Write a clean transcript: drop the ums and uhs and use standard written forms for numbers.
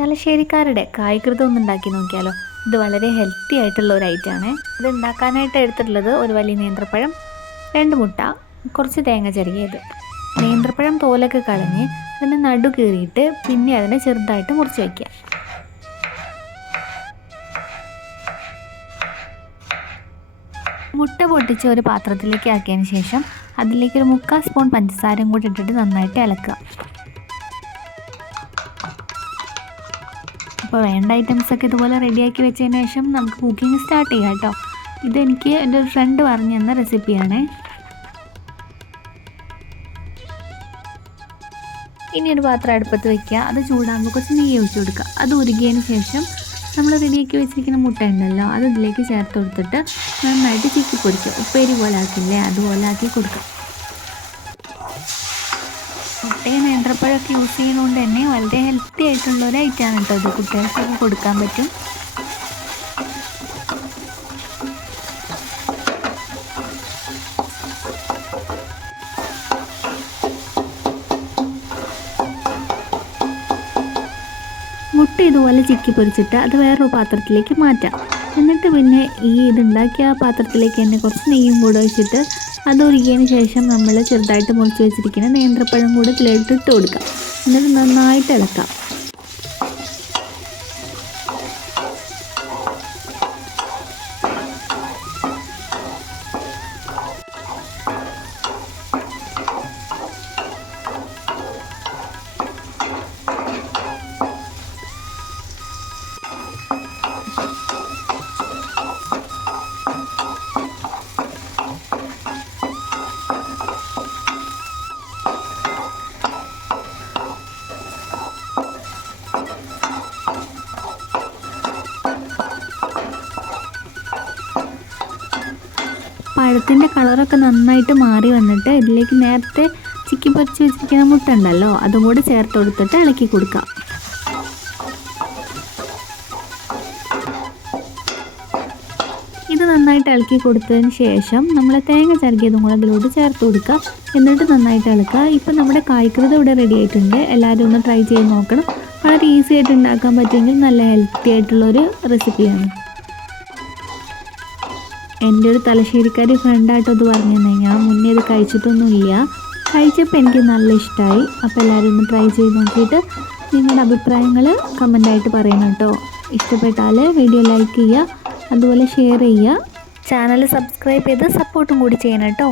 തലശ്ശേരിക്കാരുടെ കായ്കൃതം ഒന്ന് ഉണ്ടാക്കി നോക്കിയാലോ. ഇത് വളരെ ഹെൽത്തി ആയിട്ടുള്ള ഒരു ഐറ്റമാണ്. ഇത് ഉണ്ടാക്കാനായിട്ട് എടുത്തിട്ടുള്ളത് ഒരു വലിയ നേന്ത്രപ്പഴം, 2 മുട്ട, കുറച്ച് തേങ്ങ ചിരകിയത്. നേന്ത്രപ്പഴം തോലൊക്കെ കളഞ്ഞ് അതിന് നടു കീറിയിട്ട് പിന്നെ അതിനെ ചെറുതായിട്ട് മുറിച്ച് വയ്ക്കുക. മുട്ട പൊട്ടിച്ച് ഒരു പാത്രത്തിലേക്ക് ആക്കിയതിന് ശേഷം അതിലേക്ക് ഒരു 3/4 സ്പൂൺ പഞ്ചസാരയും കൂടി ഇട്ടിട്ട് നന്നായിട്ട് ഇളക്കുക. അപ്പോൾ വേണ്ട ഐറ്റംസൊക്കെ ഇതുപോലെ റെഡിയാക്കി വെച്ചതിന് ശേഷം നമുക്ക് കുക്കിംഗ് സ്റ്റാർട്ട് ചെയ്യാം കേട്ടോ. ഇതെനിക്ക് എൻ്റെ ഒരു ഫ്രണ്ട് പറഞ്ഞു തന്ന റെസിപ്പിയാണ്. ഇനി ഒരു പാത്രം അടുപ്പത്ത് വയ്ക്കുക. അത് ചൂടാകുമ്പോൾ കുറച്ച് നെയ്യ് ഒഴിച്ച് കൊടുക്കുക. അത് ഉരുകിയതിന് ശേഷം നമ്മൾ റെഡിയാക്കി വെച്ചിരിക്കുന്ന മുട്ട ഉണ്ടല്ലോ, അത് ഇതിലേക്ക് ചേർത്ത് കൊടുത്തിട്ട് നന്നായിട്ട് ചിക്കി പൊടിക്കുക. ഉപ്പേരി പോലെ ആക്കില്ലേ, അതുപോലെ ആക്കി കൊടുക്കുക. മുട്ടയും നേന്ത്രപ്പഴമൊക്കെ യൂസ് ചെയ്യുന്നതുകൊണ്ട് തന്നെ വളരെ ഹെൽത്തി ആയിട്ടുള്ള ഒരു ഐറ്റമാണ് കേട്ടോ ഇത്. കുട്ടികൾക്കൊക്കെ കൊടുക്കാൻ പറ്റും. മുട്ട ഇതുപോലെ ചിക്കി പൊരിച്ചിട്ട് അത് വേറൊരു പാത്രത്തിലേക്ക് മാറ്റാം. എന്നിട്ട് പിന്നെ ഈ ഇതുണ്ടാക്കിയ പാത്രത്തിലേക്ക് തന്നെ കുറച്ച് നെയ്യും കൂടെ ഒഴിച്ചിട്ട് അത് ഉരുകിയതിന് ശേഷം നമ്മൾ ചെറുതായിട്ട് മുറിച്ച് വെച്ചിരിക്കുന്ന നേന്ത്രപ്പഴം കൂടെ ഇതിലേക്ക് ഇട്ട് കൊടുക്കാം. എന്നിട്ട് നന്നായിട്ട് ഇളക്കാം. പഴത്തിൻ്റെ കളറൊക്കെ നന്നായിട്ട് മാറി വന്നിട്ട് ഇതിലേക്ക് നേരത്തെ ചിക്കി പൊരിച്ച് വെച്ചിരിക്കുന്ന മുട്ട ഉണ്ടല്ലോ, അതും കൂടി ചേർത്ത് കൊടുത്തിട്ട് ഇളക്കി കൊടുക്കാം. ഇത് നന്നായിട്ട് ഇളക്കി കൊടുത്തതിന് ശേഷം നമ്മൾ തേങ്ങ ചിരകിയതും കൂടെ അതിലോട്ട് ചേർത്ത് കൊടുക്കുക. എന്നിട്ട് നന്നായിട്ട് ഇളക്കുക. ഇപ്പം നമ്മുടെ കായ്കൃതം ഇവിടെ റെഡി ആയിട്ടുണ്ട്. എല്ലാവരും ഒന്ന് ട്രൈ ചെയ്ത് നോക്കണം. വളരെ ഈസി ആയിട്ട് ഉണ്ടാക്കാൻ പറ്റുമെങ്കിൽ നല്ല ഹെൽത്തി ആയിട്ടുള്ളൊരു റെസിപ്പിയാണ്. എൻ്റെ ഒരു തലശ്ശേരിക്കാരി ഫ്രണ്ടായിട്ടോ ഇത് പറഞ്ഞു തന്നെ. ഞാൻ മുന്നേ ഇത് കഴിച്ചിട്ടൊന്നുമില്ല. കഴിച്ചപ്പോൾ എനിക്ക് നല്ല ഇഷ്ടമായി. അപ്പോൾ എല്ലാവരും ഒന്ന് ട്രൈ ചെയ്ത് നോക്കിയിട്ട് നിങ്ങളുടെ അഭിപ്രായങ്ങൾ കമൻ്റായിട്ട് പറയണം കേട്ടോ. ഇഷ്ടപ്പെട്ടാൽ വീഡിയോ ലൈക്ക് ചെയ്യുക, അതുപോലെ ഷെയർ ചെയ്യുക, ചാനൽ സബ്സ്ക്രൈബ് ചെയ്ത് സപ്പോർട്ടും കൂടി ചെയ്യണം കേട്ടോ.